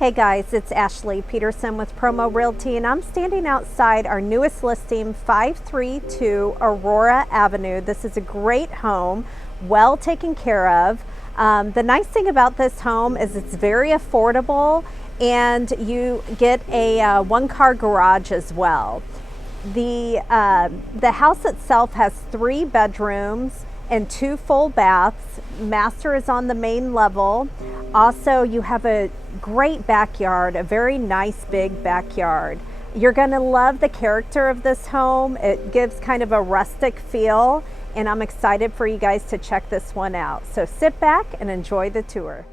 Hey guys, it's Ashley Peterson with Promo Realty, and I'm standing outside our newest listing, 532 Aurora Avenue. This is a great home, well taken care of. The nice thing about this home is it's very affordable, and you get a one-car garage as well. The house itself has 3 bedrooms and 2 full baths. Master is on the main level. Also, you have a great backyard, a very nice big backyard. You're gonna love the character of this home. It gives kind of a rustic feel, and I'm excited for you guys to check this one out. So sit back and enjoy the tour.